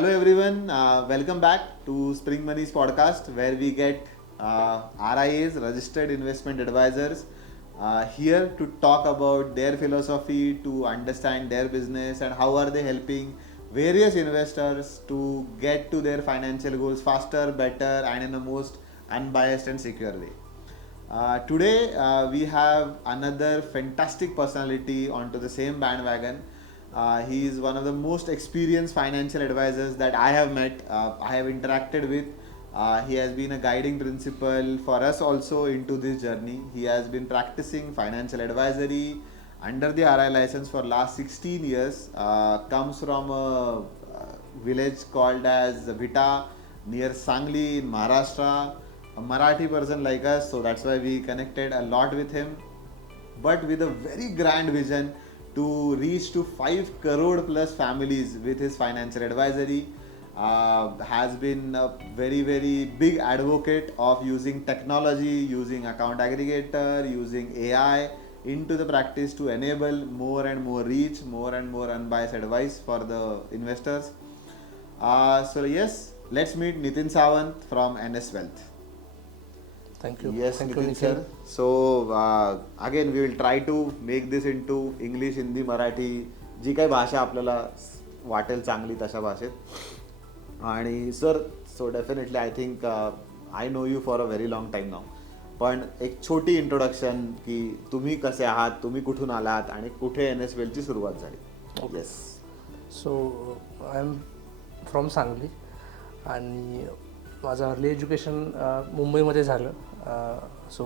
Hello everyone, welcome back to Spring Money's podcast where we get RIAs, registered investment advisors, here to talk about their philosophy, to understand their business and how are they helping various investors to get to their financial goals faster, better and in the most unbiased and secure way. Today we have another fantastic personality onto the same bandwagon. He is one of the most experienced financial advisors that I have met, I have interacted with. He has been a guiding principle for us also into this journey. He has been practicing financial advisory under the RI license for last 16 years. Comes from a village called as Vita near Sangli in Maharashtra. A Marathi person like us, so that's why we connected a lot with him, but with a very grand vision to reach to 5 crore plus families with his financial advisory. Has been a very big advocate of using technology, using account aggregator, using AI into the practice to enable more and more reach, more and more unbiased advice for the investors. So yes, let's meet Nitin Sawant from NS Wealth. Thank you. Yes, Thank you, Nitin Nikhil. sir. So again we will try to make this into English, Hindi, Maraठी, जी काही भाषा आपल्याला वाटेल चांगली तशा भाषेत. आणि sir, so definitely I think I know you for a very long time now, पण एक छोटी इंट्रोडक्शन की तुम्ही कसे आहात, तुम्ही कुठून आलात आणि कुठे एन एस वेलची सुरुवात झाली. Yes. So I am from Sangli आणि माझं अर्ली एज्युकेशन मुंबईमध्ये झालं. So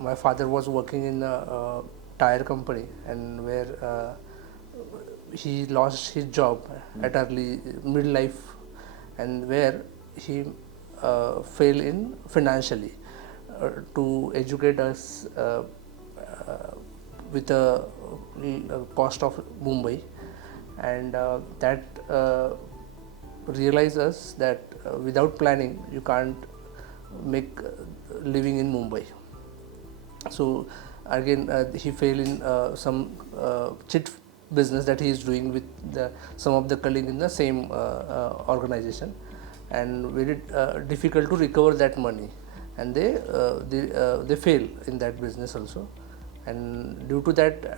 my father was working in tyre company and where he lost his job at early midlife, and where he failed in financially to educate us with a cost of Mumbai, and that realized us that without planning you can't make living in Mumbai. So again he failed in some chit business that he is doing with some of the colleagues in the same organization, and very difficult to recover that money, and they fail in that business also. And due to that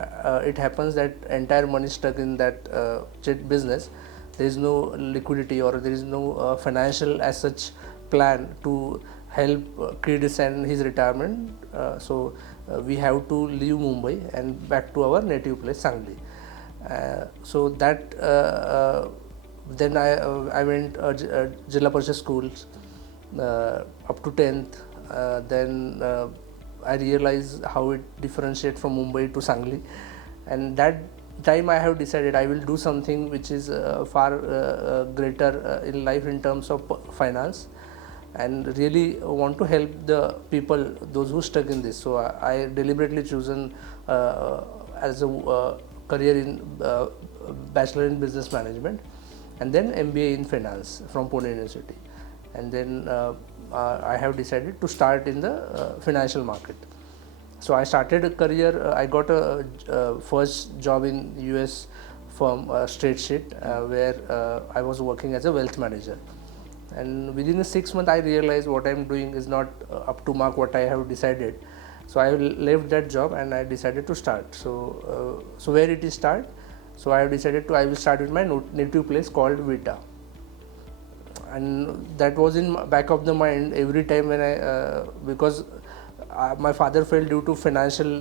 it happens that entire money stuck in that chit business. There is no liquidity or there is no financial as such plan to help kids and his retirement. So we have to leave Mumbai and back to our native place Sangli. So that then I went Jilla Parishad schools up to 10th. Then I realized how it differentiates from Mumbai to Sangli, and that time I have decided I will do something which is far greater in life in terms of finance, and really want to help the people, those who stuck in this. So I deliberately chosen as a career in bachelor in business management, and then MBA in finance from Pune University, and then I have decided to start in the financial market. So I started a career. I got a first job in US firm, Straight Sheet, where I was working as a wealth manager. And within the 6 months, I realized what I'm doing is not up to mark what I have decided. So I left that job and I decided to start. So where it is start? So I have decided I will start with my native place called Vita. And that was in back of the mind every time when because my father failed due to financial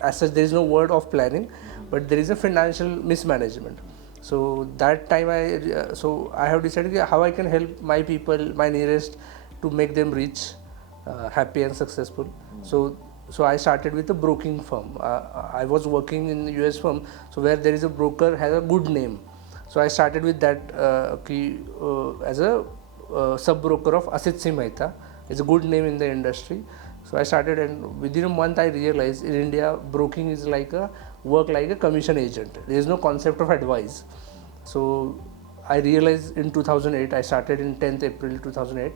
as such there is no word of planning, but there is a financial mismanagement. So that time I have decided how I can help my people, my nearest, to make them rich, happy and successful. So I started with a broking firm. I was working in the US firm, so where there is a broker has a good name. So I started with that as a sub broker of Asit Singh Mehta. It's a good name in the industry. So I started, and within a month I realized in India broking is like a commission agent. There is no concept of advice. So I realized in 2008, I started in 10th April 2008.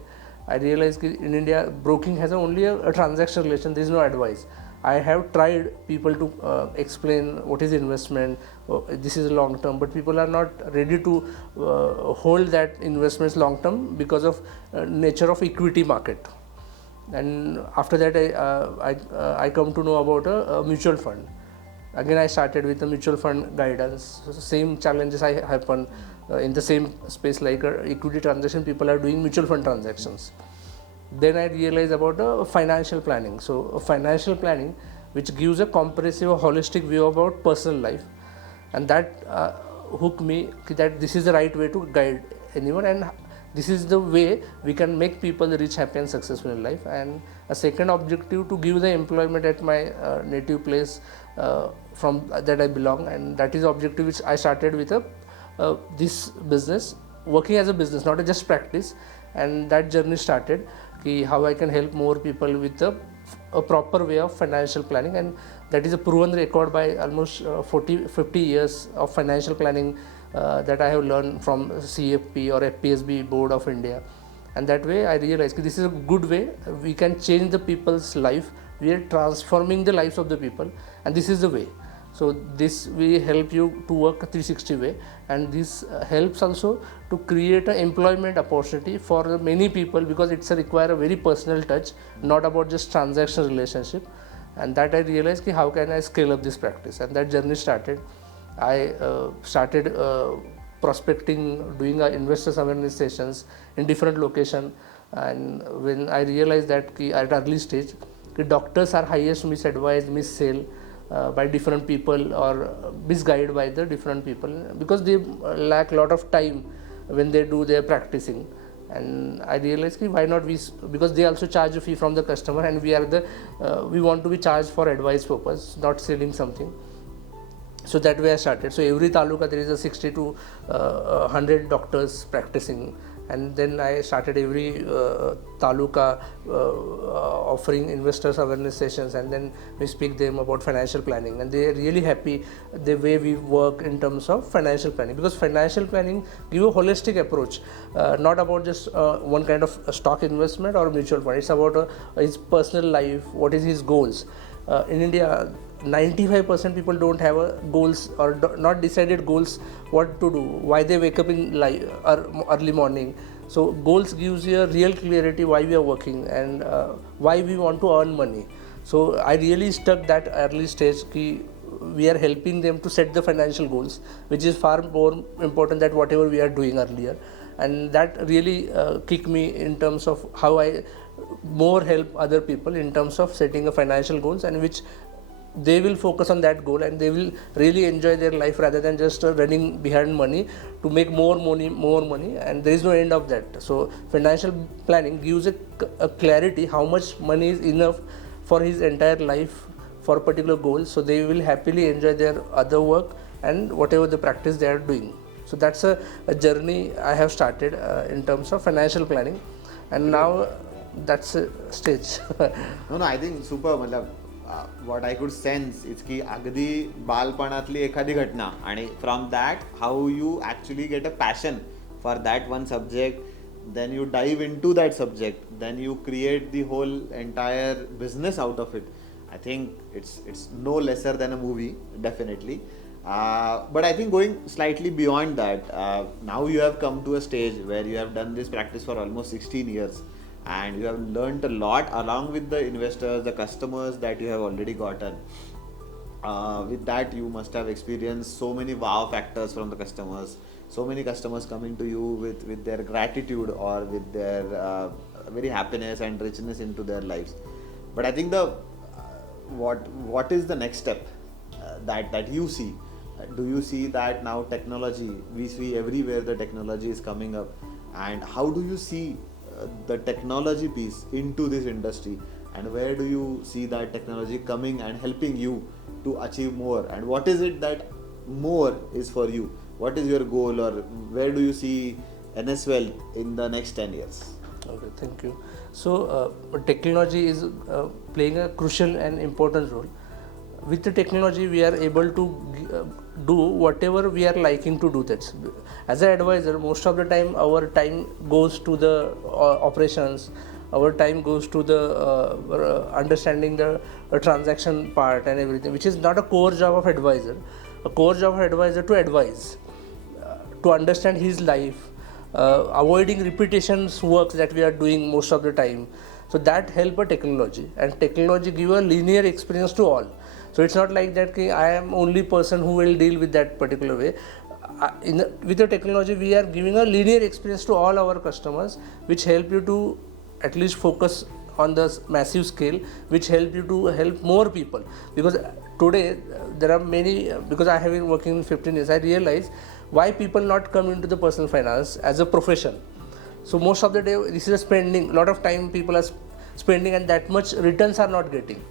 I realized in India broking has only a transaction relation. There is no advice. I have tried people to explain what is investment, this is long term, but people are not ready to hold that investments long term because of nature of equity market. And after that I come to know about a mutual fund. Again I started with the mutual fund guidance. So same challenges I happen in the same space, like equity transaction, people are doing mutual fund transactions. Then I realized about financial planning. So financial planning which gives a comprehensive holistic view about personal life, and that hooked me that this is the right way to guide anyone, and this is the way we can make people rich, happy and successful in life. And a second objective, to give the employment at my native place from that I belong, and that is the objective which I started with this business, working as a business, not just practice. And that journey started how I can help more people with a proper way of financial planning, and that is a proven record by almost 50 years of financial planning that I have learned from CFP or FPSB Board of India. And that way I realized this is a good way we can change the people's life. We are transforming the lives of the people, and this is the way. So this will help you to work a 360 way, and this helps also to create an employment opportunity for many people, because it's require a very personal touch, not about just transaction relationship. And that I realized how can I scale up this practice, and that journey started. I started prospecting, doing investors awareness sessions in different locations. And when I realized that at early stage doctors are highest misadvised, missell by different people, or misguided by the different people, because they lack a lot of time when they do their practicing. And I realized why not we, because they also charge a fee from the customer, and we want to be charged for advice purpose, not selling something. So that way I started. So every taluka there is a 60 to 100 doctors practicing, and then I started every taluka offering investors awareness sessions, and then we speak them about financial planning, and they are really happy the way we work in terms of financial planning, because financial planning give a holistic approach, not about just one kind of stock investment or mutual fund. It's about his personal life, what is his goals. In India 95% people don't have goals, or not decided goals what to do, why they wake up in early morning. So goals gives you a real clarity why we are working, and why we want to earn money. So I really stuck that early stage we are helping them to set the financial goals, which is far more important than whatever we are doing earlier. And that really kicked me in terms of how I more help other people in terms of setting a financial goals, and which they will focus on that goal, and they will really enjoy their life rather than just running behind money to make more money, and there is no end of that. So financial planning gives a clarity how much money is enough for his entire life for a particular goal, so they will happily enjoy their other work and whatever the practice they are doing. So that's a journey I have started in terms of financial planning, and now that's a stage. No, I think super. What I could sense is की अगदी बालपणातली एखादी घटना, आणि from that how you actually get a passion for that one subject, then you dive into that subject, then you create the whole entire business out of it. I think it's no lesser than a movie, definitely. But I think going slightly beyond that, now you have come to a stage where you have done this practice for almost 16 years. And you have learned a lot along with the investors, the customers that you have already gotten. With that, you must have experienced so many wow factors from the customers, so many customers coming to you with their gratitude or with their very happiness and richness into their lives. But I think what is the next step that you see? Do you see that now technology, we see everywhere the technology is coming up, and how do you see the technology piece into this industry, and where do you see that technology coming and helping you to achieve more, and what is it that more is for you? What is your goal, or where do you see NSWell in the next 10 years? Okay, thank you. So technology is playing a crucial and important role. With the technology we are able to do whatever we are liking to do. That as an advisor, most of the time our time goes to the operations, our time goes to the understanding the transaction part and everything, which is not a core job of advisor. A core job of advisor to advise, to understand his life, avoiding repetitions works that we are doing most of the time. So that help a technology, and technology give a linear experience to all. So it's not like that I am only person who will deal with that particular way. With the technology we are giving a linear experience to all our customers, which help you to at least focus on the massive scale, which help you to help more people. Because today there are many, because I have been working 15 years, I realize why people not come into the personal finance as a profession. So most of the day this is a spending, lot of time people are spending, and that much returns are not getting.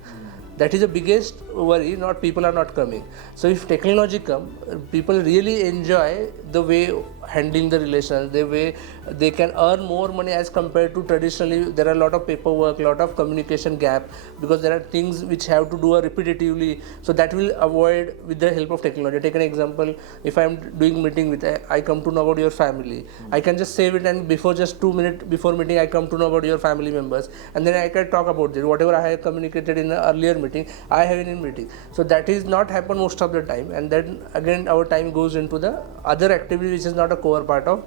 That is the biggest worry, not people are not coming. So if technology come, people really enjoy the way handling the relations, the way they can earn more money as compared to traditionally. There are a lot of paperwork, lot of communication gap, because there are things which have to do repetitively. So that will avoid with the help of technology. Take an example, if I am doing meeting with, I come to know about your family, I can just save it, and before just 2 minutes before meeting I come to know about your family members, and then I can talk about it. Whatever I have communicated in the earlier meeting, I have in meeting. So that is not happen most of the time, and then again our time goes into the other activity which is not a core part of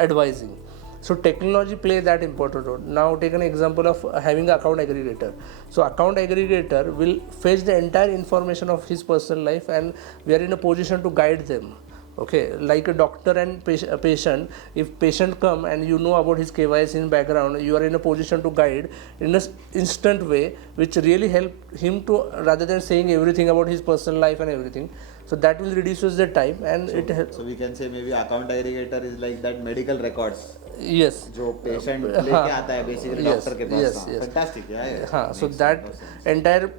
advising. So technology plays that important role. Now take an example of having an account aggregator. So account aggregator will fetch the entire information of his personal life, and we are in a position to guide them. Okay, like a doctor and patient, if patient come and you know about his KYC in background, you are in a position to guide in an instant way, which really help him to, rather than saying everything about his personal life and everything. So that will reduces the time, and it helps. So we can say maybe account aggregator is like that medical records. Yes. जो patient लेके आता है basically doctor के पास. Yes. Fantastic, yeah. हाँ, so that entire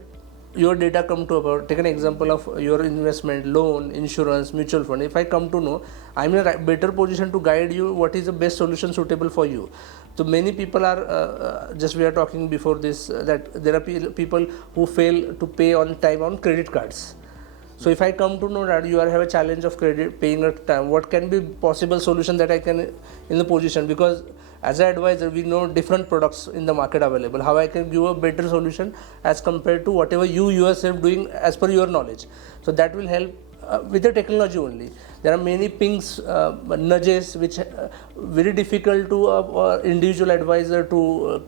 your data come to about, take an example of your investment, loan, insurance, mutual fund. If I come to know, I'm in a better position to guide you what is the best solution suitable for you. So many people are, just we are talking before this, that there are people who fail to pay on time on credit cards. So if I come to know that you have a challenge of credit paying at time, what can be possible solution that I can in the position, because as an advisor we know different products in the market available, how I can give a better solution as compared to whatever you yourself doing as per your knowledge. So that will help with the technology only. There are many pings, nudges, which very difficult to individual advisor to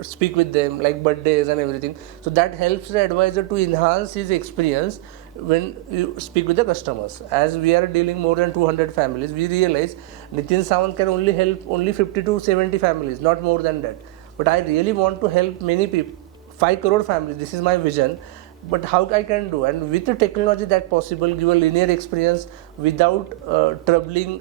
speak with them, like birthdays and everything. So that helps the advisor to enhance his experience when you speak with the customers. As we are dealing more than 200 families, we realize Nitin Sawant can only help only 50 to 70 families, not more than that. But I really want to help many people, 5 crore families. This is my vision. But how I can do, and with the technology that possible, give a linear experience without troubling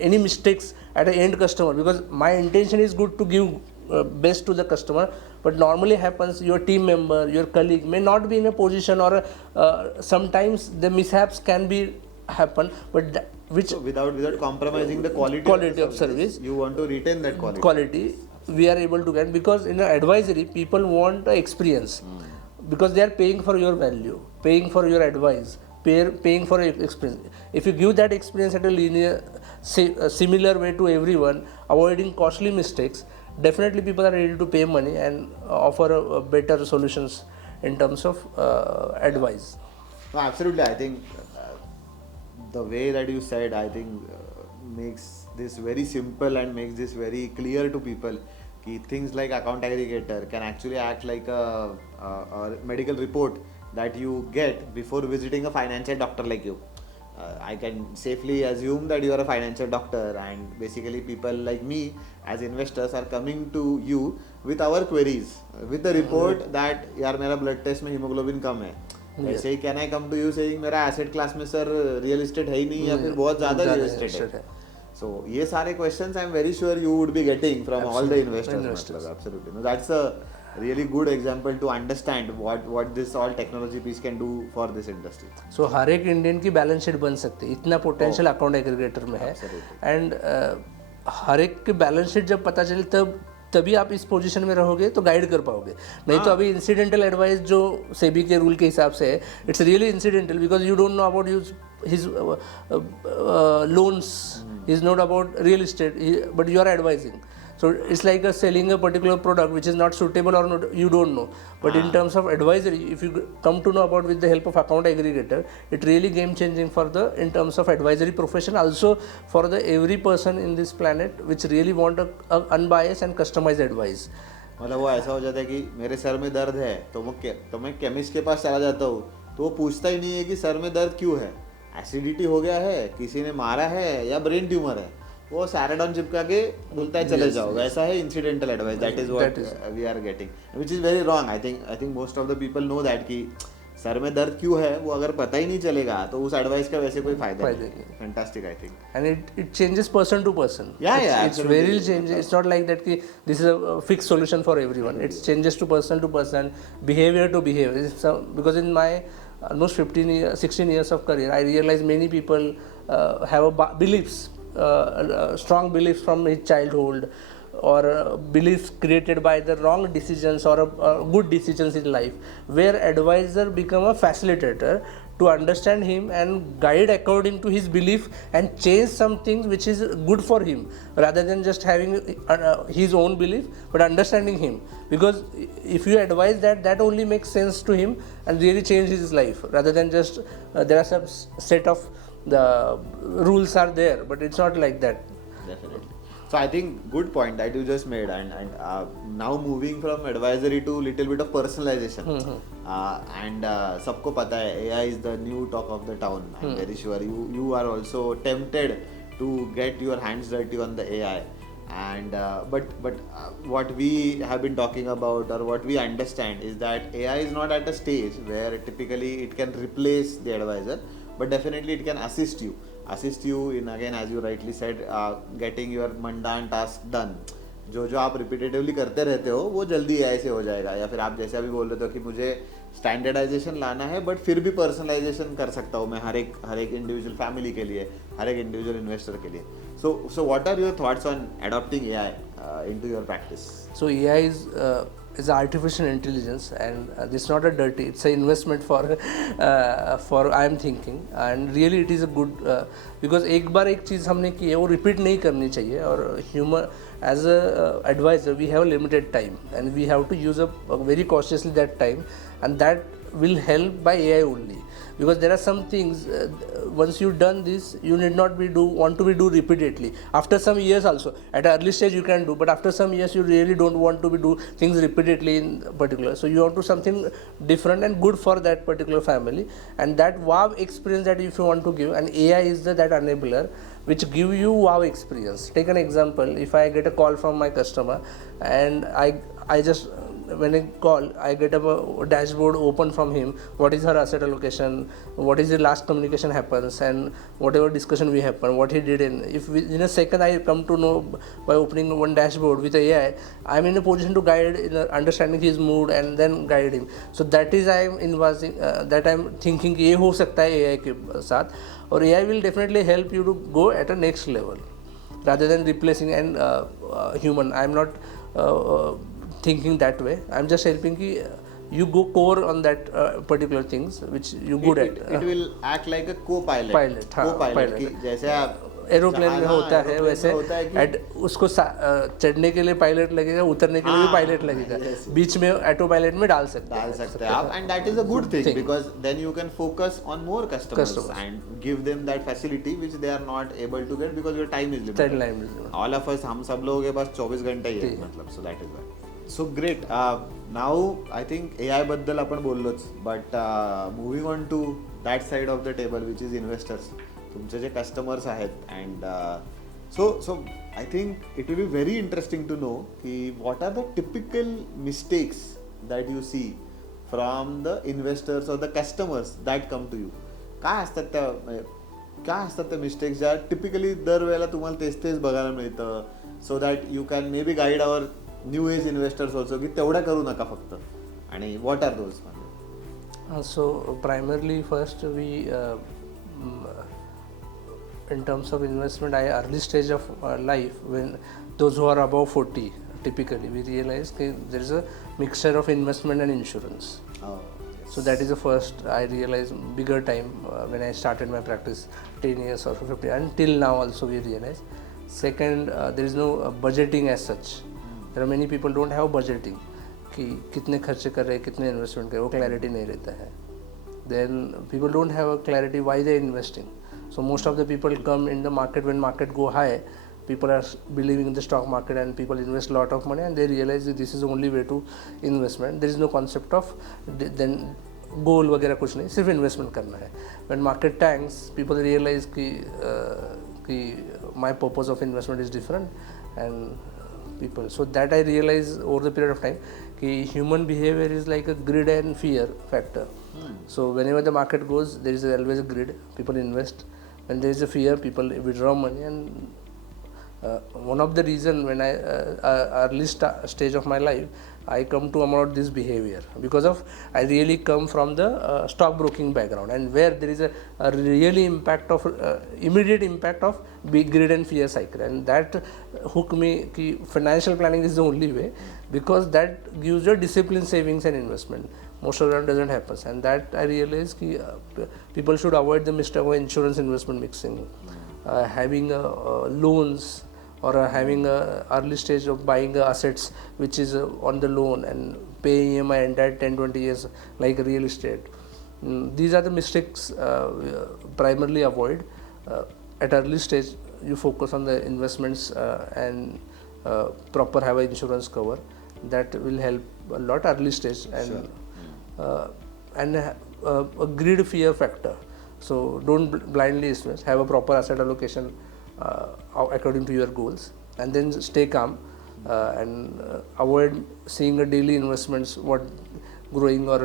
any mistakes at the end customer, because my intention is good to give best to the customer, but normally happens your team member, your colleague may not be in a position, or sometimes the mishaps can be happen, but which so without compromising the quality of service, you want to retain that quality. We are able to get, because in advisory people want experience, because they are paying for your value, paying for your advice, paying for your experience. If you give that experience at a linear, similar way to everyone, avoiding costly mistakes, definitely people are ready to pay money and offer better solutions in terms of advice. No, absolutely. I think the way that you said, I think makes this very simple and makes this very clear to people. Things like account aggregator can actually act like a medical report that you get before visiting a financial doctor like you. I can safely assume that you are a financial doctor, and basically people like me as investors are coming to you with our queries, with the report that यार मेरा blood test में hemoglobin कम है. ऐसे ही can I come to you saying मेरा asset class में sir real estate है ही नहीं या फिर बहुत ज़्यादा real estate है. So ये सारे questions I am very sure you would be getting from all the investors. Absolutely. No, that's a really good example to understand what this all technology piece can do for this industry. So हर एक Indian की balance sheet बन सकती है, इतना potential account aggregator में है. And हर एक की बैलेंस शीट जब पता चले तभी आप इस पोजीशन में रहोगे तो गाइड कर पाओगे. नहीं तो अभी इंसिडेंटल एडवाइस जो सेबी के रूल के हिसाब से है, it's really incidental, because you don't know about his loans, is not about real estate, but you are advising. So it's like selling a particular product which is not suitable or not, you don't know. But in terms of advisory, if you come to know about with the help of account aggregator, it really game changing for the in terms of advisory profession, also for the every person in this planet which really want a unbiased and customized advice. मतलब वो ऐसा हो जाता है कि मेरे sir में दर्द है तो मैं केमिस्ट के पास चला जाता हूँ, तो वो पूछता ही नहीं है कि सर में दर्द क्यों है, एसिडिटी हो गया है, किसी ने मारा है या ब्रेन ट्यूमर है, वो सैराडॉन चिपका के बोलता है चले जाओ. वैसा है incidental advice. That is what we are getting, which is very wrong. I think most of the people know that कि सर में दर्द क्यों है वो अगर पता ही नहीं चलेगा तो उस एडवाइस का वैसे कोई फायदा नहीं. Fantastic I think. And it changes person to person. It's very change. It's not like that ki this is a fixed solution for everyone. It changes to person, behavior to behavior. Because in my almost 16 years of career, I realized many people have beliefs, strong beliefs from his childhood, or beliefs created by the wrong decisions or good decisions in life, where advisor become a facilitator to understand him and guide according to his belief and change some things which is good for him, rather than just having his own belief, but understanding him. Because if you advise that only makes sense to him and really change his life, rather than just there are some set of the rules are there, but it's not like that. Definitely. So I think good point that you just made, and now moving from advisory to little bit of personalization. And सबको पता है AI is the new talk of the town. I'm very sure you are also tempted to get your hands dirty on the AI. And but what we have been talking about, or what we understand, is that AI is not at a stage where typically it can replace the advisor, but definitely it can assist you in, again as you rightly said, getting your mundane task done. जो आप repetitively करते रहते हो वो जल्दी AI से हो जाएगा. या फिर आप जैसे अभी बोल रहे थे कि मुझे स्टैंडर्डाइजेशन लाना है बट फिर भी पर्सनलाइजेशन कर सकता हूँ मैं हर एक इंडिविजुअल फैमिली के लिए, हर एक इंडिविजुअल इन्वेस्टर के लिए. So what are your thoughts on adopting AI into your practice? So AI is artificial intelligence, and this is not a dirty, it's an investment for I am thinking, and really it is a good because एक बार एक चीज़ हमने की है वो repeat नहीं करनी चाहिए. और human as a advisor we have limited time and we have to use up very cautiously that time, and that will help by AI only. Because there are some things once you done this you need not want to do repeatedly. After some years also, at an early stage you can do, but after some years you really don't want to do things repeatedly in particular. So you want to something different and good for that particular family, and that wow experience that if you want to give, and AI is that enabler which give you wow experience. Take an example, if I get a call from my customer and I just when I call, I get a dashboard open from him, what is her asset allocation, what is the last communication happens, and whatever discussion we happen, what he did in a second I come to know by opening one dashboard with AI. I'm in a position to guide in understanding his mood and then guide him. So that is I am investing, that I am thinking ये हो सकता है AI के साथ, और AI will definitely help you to go at a next level rather than replacing an human. I am not thinking that way. I'm just helping you go core on that particular things which you good at. It will act like a co-pilot. Co-pilot कि जैसे आप aeroplane में होता है वैसे उसको चढ़ने के लिए पायलट लगेगा, उतरने के लिए भी पायलट लगेगा, बीच में ऑटो पायलट में डाल सकते हैं आप. And that is a good thing because then you can focus on more customers and give them that facility which they are not able to get because your time is limited. All of us, हम सब लोगों के पास 24 घंटे ही है मतलब. So that is why. So great. Now I think AI बद्दल आपण बोललोच, but moving on to that side of the table which is investors, तुमचे जे कस्टमर्स आहेत. And so I think it will be very interesting to know की what are the typical mistakes that you see from the investors or the customers that come to you. काय असतात त्या mistakes ज्या typically दरवेळेला तुम्हाला तेच बघायला मिळतं, so that you can maybe guide our new age investors also की तेवढं करू नका फक्त, आणि what are those? So primarily first we in terms of investment, early stage of life, when those who are above 40 typically we realize there is a mixture of investment and insurance. So that is the first I realized bigger time when I started my practice 10 years or 15, until now also we realize Second, there is no budgeting as such. There are many people don't have budgeting कि कितने खर्चे कर रहे हैं, कितने investment कर रहे हैं, वो क्लैरिटी नहीं रहता है. Then people don't have a clarity why they are investing. So most of the people come in the market when market go high. People are believing in the stock market and people invest a lot of money and they realize that this is the only way to investment. There is no concept of then goal वगैरह कुछ नहीं, सिर्फ investment करना है. When market tanks, people realize कि my purpose of investment is different and people. So that I realize over the period of time कि human behavior is like a greed and fear factor. So whenever the market goes, there is always a greed. People invest. When there is a fear, people withdraw money. And one of the reason when I early stage of my life, I come to about this behavior because of I really come from the stockbroking background, and where there is a really impact of immediate impact of big greed and fear cycle, and that hook me ki financial planning is the only way, because that gives you discipline savings and investment. Most of the time doesn't happen, and that I realize ki people should avoid the mistake of insurance investment mixing, having loans, or having a early stage of buying assets which is on the loan and pay EMI entire 10-20 years like real estate. These are the mistakes primarily avoid. At early stage you focus on the investments and proper have an insurance cover. That will help a lot early stage. And sure. And a greed fear factor. So don't blindly invest, have a proper asset allocation according to your goals, and then stay calm and avoid seeing a daily investments what growing, or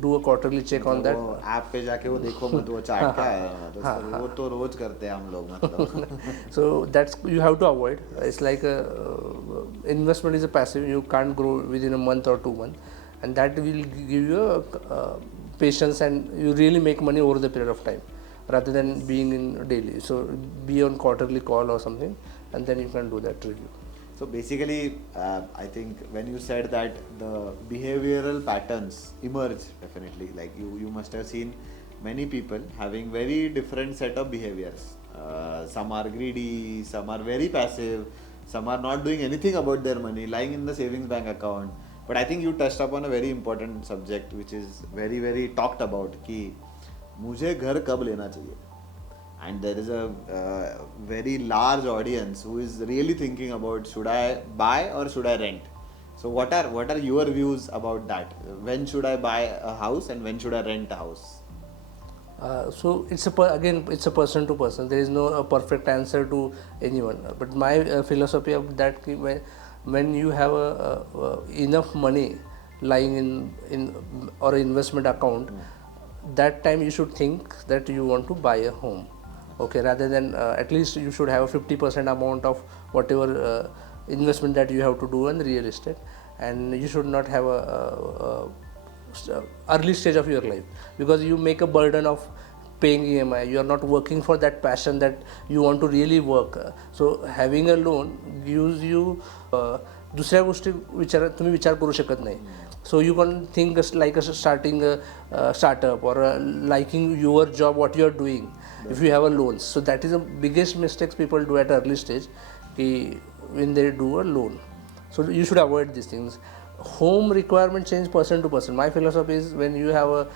do a quarterly check on that. App पे जाके वो देखो मत वो chart क्या है, वो तो रोज करते हैं हम लोग मतलब. So that's you have to avoid. It's like investment is a passive. You can't grow within a month or 2 months, and that will give you patience, and you really make money over the period of time, rather than being in daily. So be on quarterly call or something, and then you can do that review. So basically, I think when you said that the behavioral patterns emerge, definitely, like you must have seen many people having very different set of behaviors. Some are greedy, some are very passive, some are not doing anything about their money, lying in the savings bank account. But I think you touched upon a very important subject, which is very, very talked about, कि मुझे घर कब लेना चाहिए, and there is a very large audience who is really thinking about should I buy or should I rent. So what are your views about that? When should I buy a house and when should I rent a house? So it's it's a person to person. There is no perfect answer to anyone. But my philosophy of that, when you have enough money lying in or investment account, that time you should think that you want to buy a home. Okay, rather than at least you should have a 50% amount of whatever investment that you have to do in real estate, and you should not have a early stage of your life, because you make a burden of paying EMI. You are not working for that passion that you want to really work. So having a loan gives you दुसऱ्या गोष्टी तुम्ही विचार करू शकत नाही. So you can think like starting a startup or liking your job, what you are doing, if you have a loan. So that is the biggest mistakes people do at early stage when they do a loan. So you should avoid these things. Home requirement change person to person. My philosophy is when you have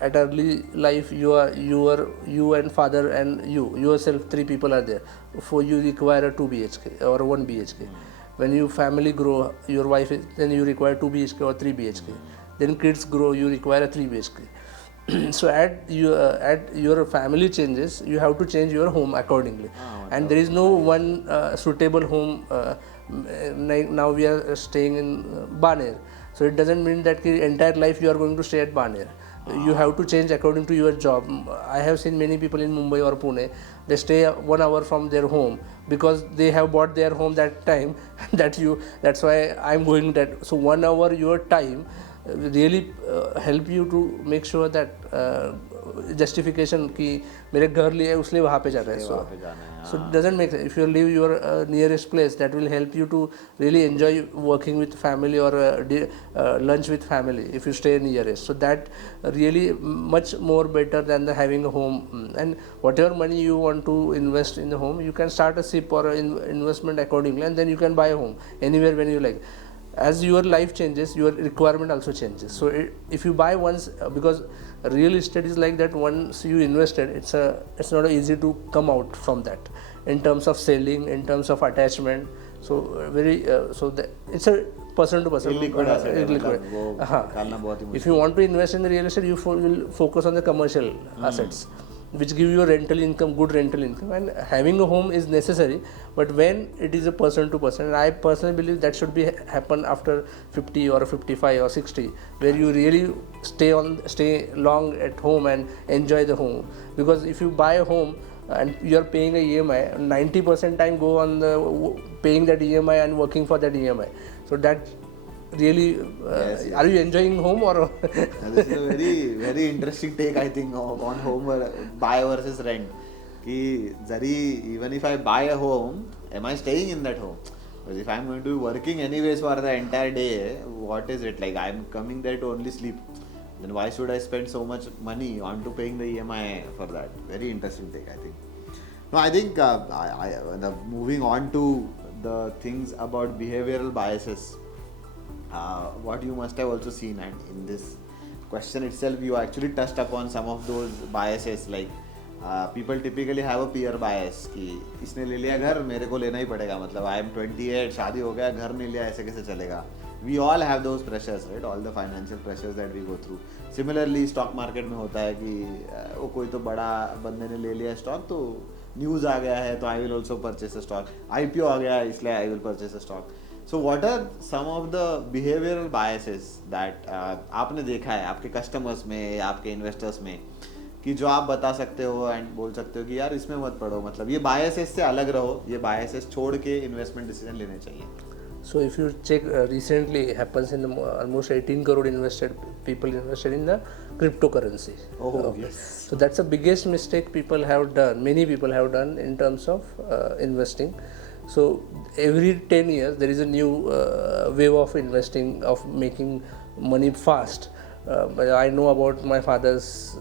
at early life, you and father and yourself, 3 people are there. For you require a 2 BHK or 1 BHK. When you family grow, your wife then you require 2 BHK or 3 BHK. Then kids grow, you require a 3 BHK. So at your family changes, you have to change your home accordingly. And there is no one suitable home. Now we are staying in Baner. So it doesn't mean that entire life you are going to stay at Baner. You have to change according to your job. I have seen many people in Mumbai or Pune, they stay 1 hour from their home because they have bought their home that time. That's why I'm going that. So 1 hour your time really help you to make sure that justification कि मेरे घर लिए इसलिए वहाँ पे जाना है. So it doesn't make sense. If you leave your nearest place, that will help you to really enjoy working with family or lunch with family if you stay nearest. So that really much more better than the having a home. And whatever money you want to invest in the home, you can start a SIP or investment accordingly, and then you can buy a home anywhere when you like. As your life changes, your requirement also changes. So if you buy once, because real estate is like that, once you invested, it's not easy to come out from that in terms of selling, in terms of attachment. So it's a person to person. Illiquid asset है, Illiquid. मतलब वो निकालना बहुत ही If मुश्किल you want to invest in the real estate, you will focus on the commercial assets, which give you a rental income, good rental income, and having a home is necessary. But when it is a person to person, and I personally believe that should be happen after 50 or 55 or 60, where you really stay long at home and enjoy the home. Because if you buy a home and you are paying a EMI, 90% time go on the paying that EMI and working for that EMI. So that really yes. Are you enjoying home or this is a very interesting take, I think, on home buy versus rent. Ki jari even if I buy a home, am I staying in that home? Because if I'm going to be working anyways for the entire day, what is it like? I'm coming there to only sleep. Then why should I spend so much money on to paying the EMI for that? Very interesting take, I think. No, I think moving on to the things about behavioral biases. What you must have also seen, and in this question itself you actually touched upon some of those biases, like people typically have a peer bias कि इसने ले लिया घर, मेरे को लेना ही पड़ेगा, मतलब I am 28, शादी हो गया, घर नहीं लिया, ऐसे कैसे चलेगा. We all have those pressures, right? All the financial pressures that we go through. Similarly stock market में होता है कि वो कोई तो बड़ा बंदे ने ले लिया स्टॉक, तो न्यूज़ आ गया है तो I will also purchase a stock, IPO आ गया इसलिए I will purchase a stock. So what are some of the behavioral biases that आपने देखा है आपके कस्टमर्स में या आपके इन्वेस्टर्स में, कि जो आप बता सकते हो एंड बोल सकते हो कि यार इसमें मत पड़ो, मतलब ये बायसेस से अलग रहो, ये बायसेस छोड़ के इन्वेस्टमेंट डिसीजन लेने चाहिए. So if you check recently happens in the almost 18 crore people invested in the cryptocurrency. Oh, okay. Yes. So that's the biggest mistake people have done, many people have done in terms of investing. So every 10 years there is a new wave of investing, of making money fast. But I know about my father's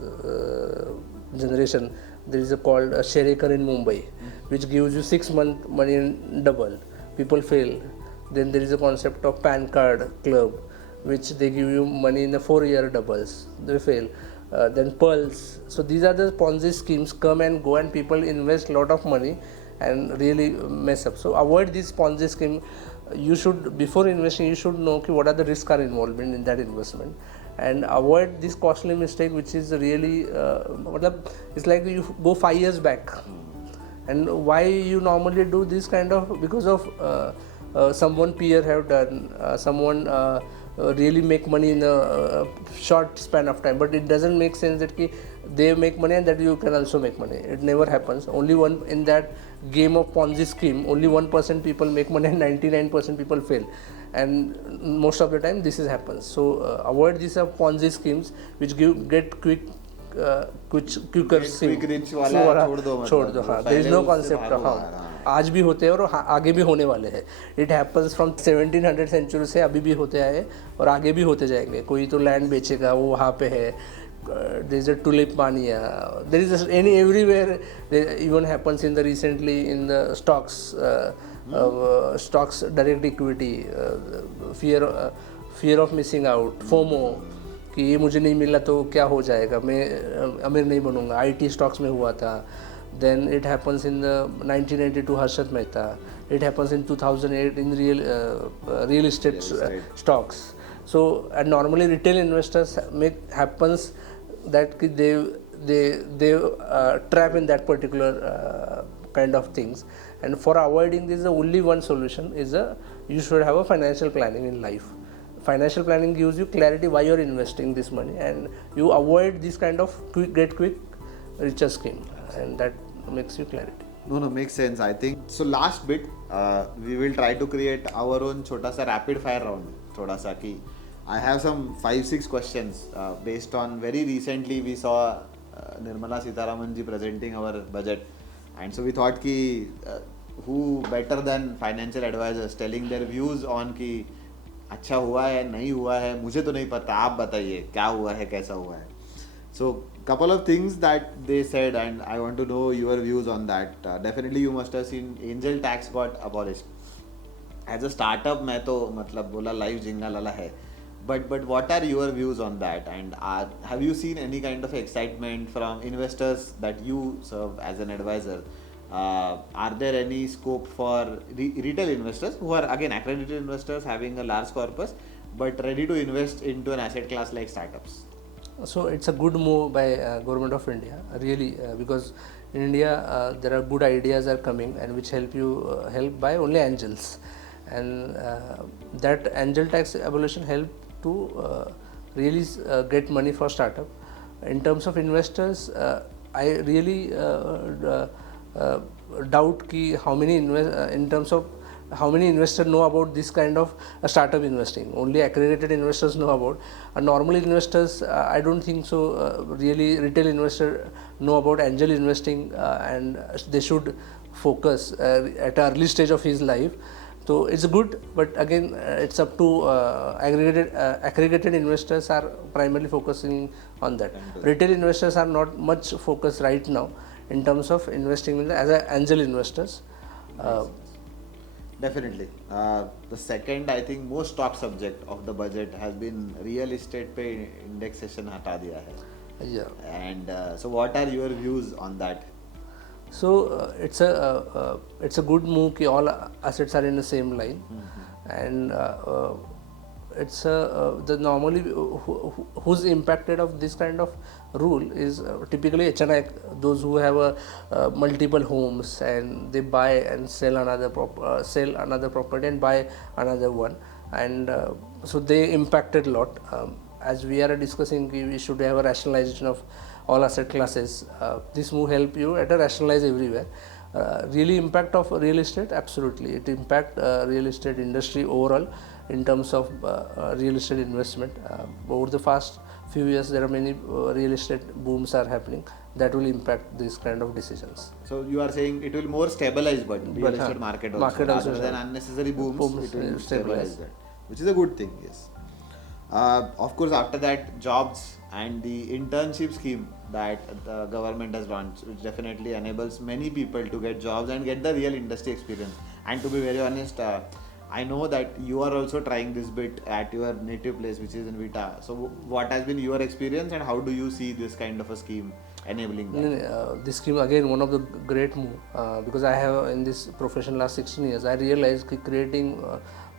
generation, there is a called a Sharekar in Mumbai, which gives you 6 month money in double. People fail. Then there is a concept of PAN card club, which they give you money in the 4-year doubles. They fail. Then pearls. So these are the Ponzi schemes, come and go, and people invest a lot of money and really mess up. So avoid this Ponzi scheme. You should, before investing, you should know what are the risks are involved in that investment, and avoid this costly mistake, which is really it's like you go 5 years back. And why you normally do this kind of, because of someone peer have done, someone really make money in a short span of time, but it doesn't make sense that they make money and that you can also make money. It never happens. Only one in that game of Ponzi scheme, only 1% people make money and 99% people fail, and most of the time this happens. So avoid these Ponzi schemes which get quicker rich वाला छोड़ दो. हाँ, there is no concept. हाँ, आज भी होते हैं और आगे भी होने वाले हैं. It happens from 1700 century से अभी भी होते आए और आगे भी होते जाएंगे. कोई तो लैंड बेचेगा, वो वहाँ पे है. There is a tulip mania. There is everywhere. There even happens in the recently in the stocks, stocks direct equity, fear of missing out, FOMO. कि ये मुझे नहीं मिला तो क्या हो जाएगा, मैं अमीर नहीं बनूंगा. IT stocks में हुआ था. Then it happens in the 1992 Harshad Mehta. It happens in 2008 in real estate stocks. So and normally retail investors happens that they trap in that particular kind of things. And for avoiding this, the only one solution is you should have a financial planning in life. Financial planning gives you clarity why you are investing this money, and you avoid this kind of quick richer scheme, and that makes you clarity. No, makes sense, I think. So last bit, we will try to create our own छोटा सा rapid fire round. थोड़ा सा कि I have some 5-6 questions based on very recently we saw Nirmala Sitharaman ji presenting our budget, and so we thought ki who better than financial advisors telling their views on कि अच्छा हुआ है नहीं हुआ है मुझे तो नहीं पता आप बताइए क्या हुआ है कैसा हुआ है. So couple of things that they said and I want to know your views on that. Definitely you must have seen angel tax got abolished. As a startup मैं तो मतलब बोला लाइव जिंगा लाला है. But what are your views on that, and have you seen any kind of excitement from investors that you serve as an advisor? Are there any scope for retail investors who are again accredited investors having a large corpus but ready to invest into an asset class like startups? So it's a good move by government of India, really, because in India there are good ideas are coming and which help by only angels, and that angel tax abolition help to really get money for startup. In terms of investors, I really doubt ki how many in terms of how many investors know about this kind of startup investing. Only accredited investors know about. Normal investors, I don't think so. Really, retail investor know about angel investing, and they should focus at an early stage of his life. So it's good, but again, it's up to aggregated investors are primarily focusing on that. Retail investors are not much focused right now in terms of investing as angel investors. Definitely. The second, I think, most talked subject of the budget has been real estate पे indexation हटा दिया है. Yeah. And so, what are your views on that? So it's a good move कि all assets are in the same line, and it's the normally who's impacted of this kind of rule is typically HNI, those who have multiple homes and they buy and sell another property and buy another one, and so they impacted a lot. As we are discussing, we should have a rationalization of all asset classes. This move help you at a rationalize everywhere. Really impact of real estate, absolutely it impact real estate industry overall in terms of real estate investment. Over the past few years there are many real estate booms are happening that will impact these kind of decisions. So you are saying it will more stabilize but real estate market also, rather than unnecessary booms, it will stabilize that, which is a good thing. Yes. Of course, after that, jobs and the internship scheme that the government has launched, which definitely enables many people to get jobs and get the real industry experience. And to be very honest, I know that you are also trying this bit at your native place, which is in Vita. So, what has been your experience, and how do you see this kind of a scheme enabling that? This scheme again one of the great move, because I have in this profession last 16 years. I realized creating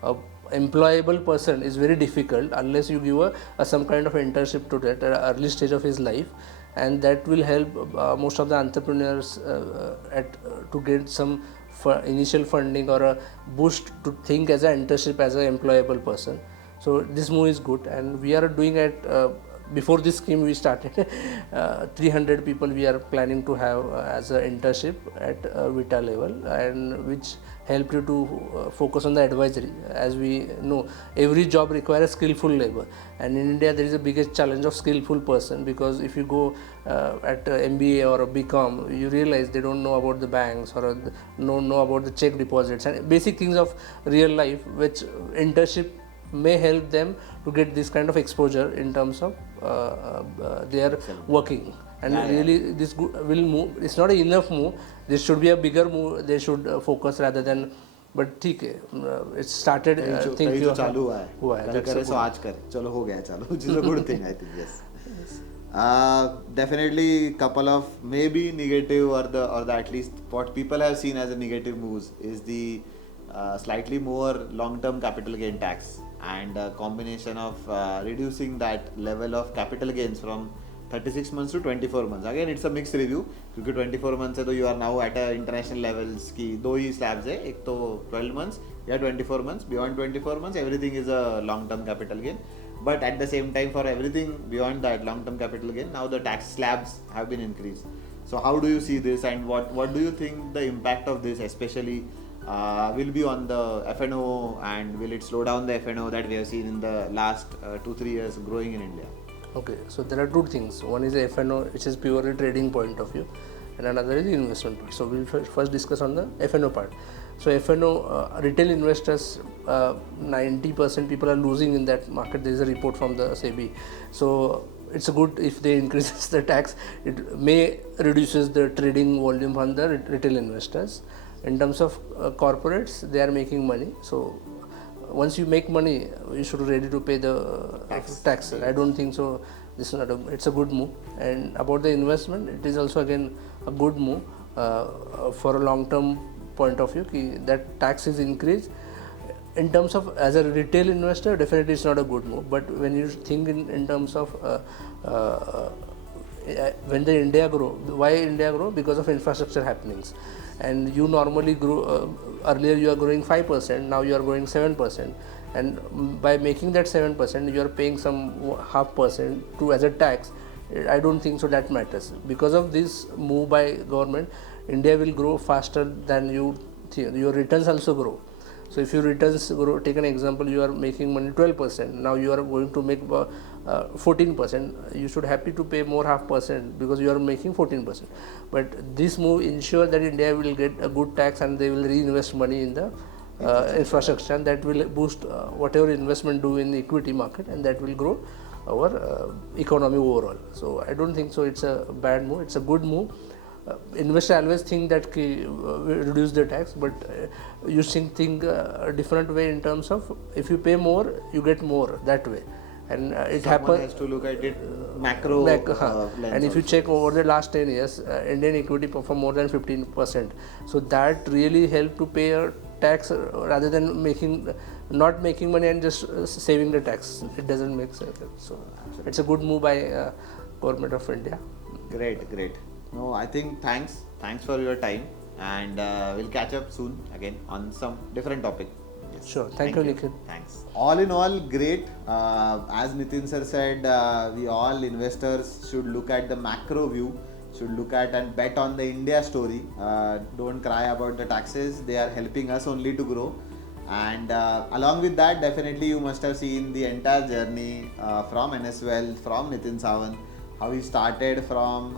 a employable person is very difficult unless you give some kind of internship to that at an early stage of his life, and that will help most of the entrepreneurs to get some initial funding or a boost to think as an internship as an employable person. So this move is good, and we are doing it. Before this scheme we started 300 people we are planning to have as an internship at Vita level, and which help you to focus on the advisory. As we know, every job requires skillful labor, and in India there is the biggest challenge of skillful person, because if you go at MBA or a BCom, you realize they don't know about the banks or don't know about the check deposits and basic things of real life, which internship may help them to get this kind of exposure in terms of their working. And really this will move. It's not enough move. This should be a bigger move. They should focus rather than. But ठीक है, it started. Think you चालू हुआ है. कल करे सो आज कर. चलो हो गया चालू. Which is a good thing, I think. Yes. Definitely couple of maybe negative or the at least what people have seen as a negative moves is the slightly more long-term capital gain tax, and a combination of reducing that level of capital gains from 36 months to 24 months. Again, it's a mixed review, क्योंकि 24 months है तो you are now at a international levels की दो ही slabs है, एक तो 12 months या 24 months. Beyond 24 months, everything is a long-term capital gain. But at the same time, for everything beyond that long-term capital gain, now the tax slabs have been increased. So how do you see this, and what do you think the impact of this, especially will be on the FNO, and will it slow down the FNO that we have seen in the last 2-3 years growing in India? Okay, so there are two things. One is the FNO, which is purely trading point of view, and another is the investment part. So we'll first discuss on the FNO part. So FNO, retail investors, 90% people are losing in that market. There is a report from the SEBI. So it's good if they increases the tax. It may reduces the trading volume on the retail investors. In terms of corporates, they are making money. So once you make money, you should be ready to pay the tax. I don't think so. This is not a, it's a good move. And about the investment, it is also again a good move for a long-term point of view. That tax is increased. In terms of as a retail investor, definitely it's not a good move. But when you think in terms of when the India grow, why India grow? Because of infrastructure happenings. And you normally grow, earlier you are growing 5%, now you are growing 7%. And by making that 7%, you are paying some 0.5% to as a tax. I don't think so that matters. Because of this move by government, India will grow faster than you think. Your returns also grow. So if your returns grow, take an example, you are making money 12%, now you are going to make 14%, you should happy to pay more 0.5% because you are making 14%. But this move ensures that India will get a good tax and they will reinvest money in the infrastructure, and that will boost whatever investment do in the equity market, and that will grow our economy overall. So I don't think so it's a bad move, it's a good move. Investor always think that reduce the tax, but you think a different way in terms of if you pay more, you get more that way. And it happens. Has to look at it macro lens. And if you check over the last 10 years, Indian equity performed more than 15%. So that really helped to pay a tax rather than not making money and just saving the tax. It doesn't make sense. So it's a good move by government of India. Great. No, I think thanks for your time, and we'll catch up soon again on some different topic. Yes. Sure. Thank you, Nikhil. Thanks. All in all, great. As Nitin sir said, we all investors should look at the macro view, should look at and bet on the India story. Don't cry about the taxes. They are helping us only to grow. And along with that, definitely you must have seen the entire journey from NSWell, from Nitin Sawant, how he started from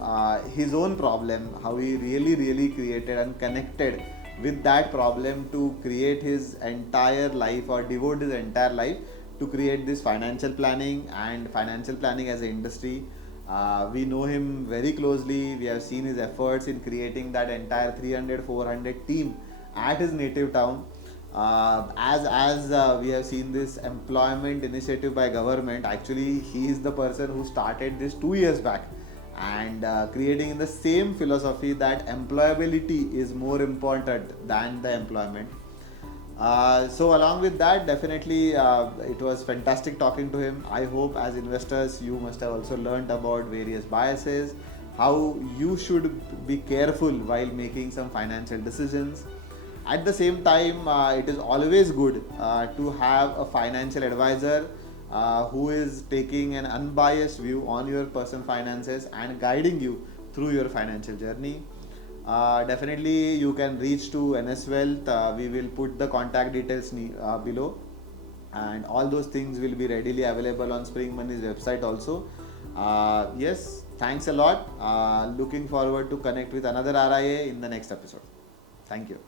his own problem, how he really created and connected with that problem to create his entire life or devote his entire life to create this financial planning and financial planning as an industry. We know him very closely. We have seen his efforts in creating that entire 300-400 team at his native town. As we have seen this employment initiative by government, actually he is the person who started this 2 years back, and creating the same philosophy that employability is more important than the employment. So along with that, definitely it was fantastic talking to him. I hope as investors you must have also learnt about various biases, how you should be careful while making some financial decisions. At the same time, it is always good to have a financial advisor who is taking an unbiased view on your personal finances and guiding you through your financial journey. Definitely you can reach to NS Wealth. We will put the contact details below, and all those things will be readily available on Spring Money's website also. Yes, thanks a lot. Looking forward to connect with another RIA in the next episode. Thank you.